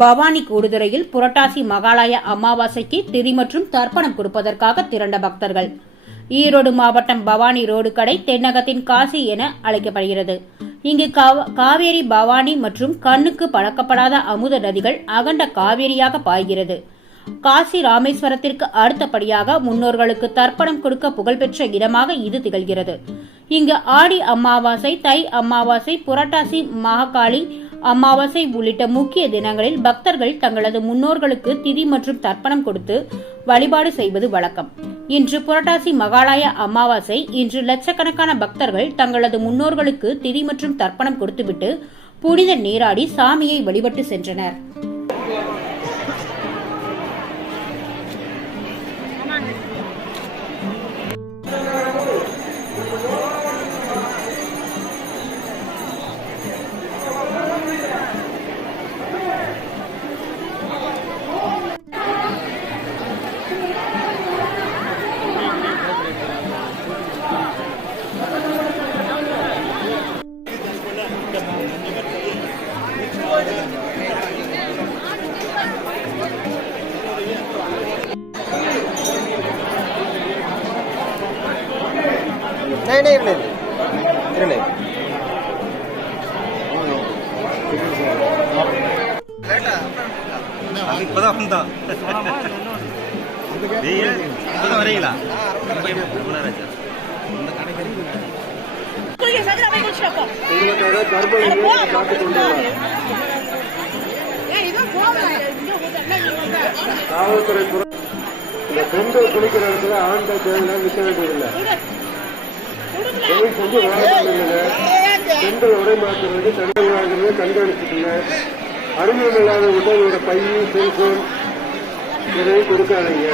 பவானி கூடுதுறையில் புரட்டாசி மகாலய அமாவாசைக்கு திரி மற்றும் தர்ப்பணம் கொடுப்பதற்காக திரண்ட பக்தர்கள். ஈரோடு மாவட்டம் பவானி ரோடு கடை தென்னகத்தின் காசி என அழைக்கப்படுகிறது. இங்கு காவேரி, பவானி மற்றும் கண்ணுக்கு பழக்கப்படாத அமுத நதிகள் அகண்ட காவேரியாக பாய்கிறது. காசி ராமேஸ்வரத்திற்கு அடுத்தபடியாக முன்னோர்களுக்கு தர்ப்பணம் கொடுக்க புகழ்பெற்ற இடமாக இது திகழ்கிறது. இங்கு ஆடி அமாவாசை, தை அமாவாசை, புரட்டாசி மகாகாளி அமாவாசை உள்ளிட்ட முக்கிய தினங்களில் பக்தர்கள் தங்களது முன்னோர்களுக்கு திதி மற்றும் தர்ப்பணம் கொடுத்து வழிபாடு செய்வது வழக்கம். இன்று புரட்டாசி மகாலய அமாவாசை. இன்று லட்சக்கணக்கான பக்தர்கள் தங்களது முன்னோர்களுக்கு திதி மற்றும் தர்ப்பணம் கொடுத்துவிட்டு புனித நீராடி சாமியை வழிபட்டு சென்றனர். नहीं வரீங்களா? காவல்துறை இந்த பெண்கள் குளிக்கிற இடத்துல ஆண்கள் தேவையில்லாம் நிற்க வேண்டியதில்லை. செஞ்சு பெண்கள் உடை மாற்றுறது, தண்டனை வாங்குறது கண்காணிச்சுக்கல. அறிமுகம் இல்லாத உடலோட பையன், செல்போன் இதையும் கொடுக்காதீங்க.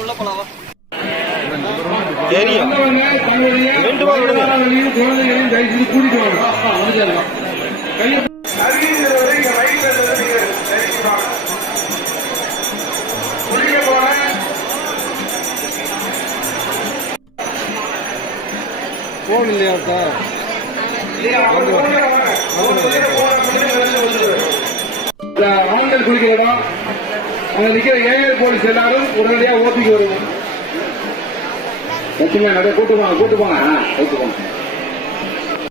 உள்ள போலாவா போன் இல்லையா சார்? ஆண்கள் குளிக்கிற இடம் அங்க நிக்கிற ஏழை போலீஸ் எல்லாரும் உடனடியாக ஓட்டிக்கு வருவோம். கூட்டு போங்க கூட்டு போங்க.